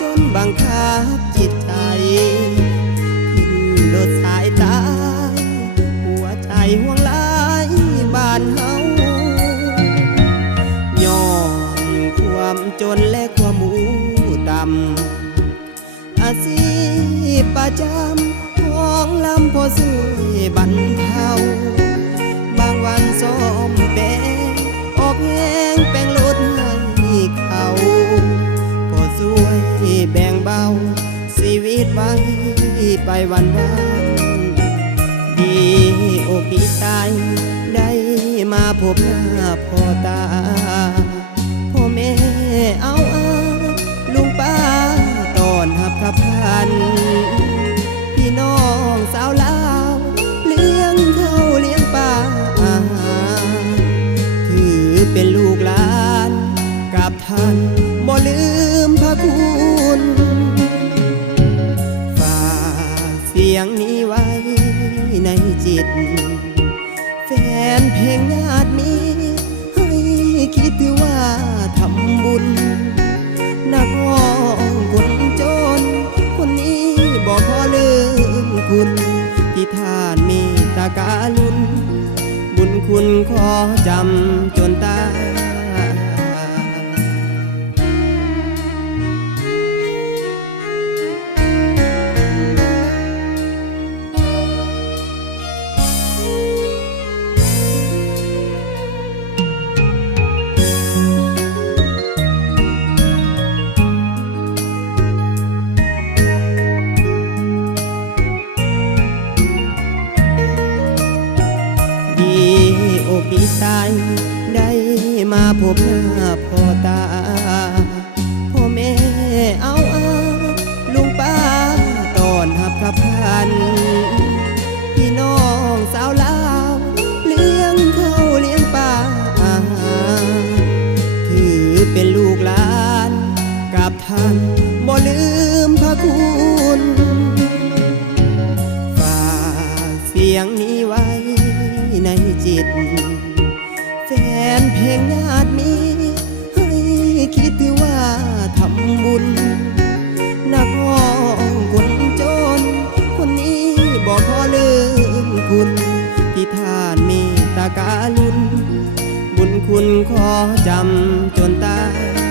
จนบังคับจิตใจขึ้นลดสายตาหัวใจห่วงหลายบ้านเฮาย้อนความจนและความมูดำอาชีพประจำของลำพอช่วยบรรเทาบางวันซ้อมแปลงออกแหงแปลงลดให้เขาพอช่วยแบ่งเบาชีวิตไว้ไปวันดีอกดีใจได้มาพบหน้าพ่อตาพ่อแม่เอาลุงป้าตอนหับขับพันพี่น้องสาวลาวเลี้ยงเข้าเลี้ยงป่าถือเป็นลูกหลานกับท่านบ่ลืมพระคุณฝากเสียงนี้ไว้ในจิตแฟนเพลงญาติมีให้คิดถือว่าทำบุญนักร้องคนจนคนนี้บอกขอลืมคุณที่ท่านมีตาการุณบุญคุณขอจำจนตายอกดีใจได้มาพบหน้าพ่อตาพ่อแม่เอาลุงป้าตอนหับขับพันพี่น้องสาวลาวเลี้ยงเข้าเลี้ยงป่าถือเป็นลูกหลานกับท่านบ่ลืมพระคุณฝากเสียงนี้ไว้ในจิตแฟนเพลงญาติมีให้คิดถือว่าทำบุญนักร้องคนจนคนนี้บอกขอลืมคุณที่ท่านมีตาการุณบุญคุณขอจำจนตาย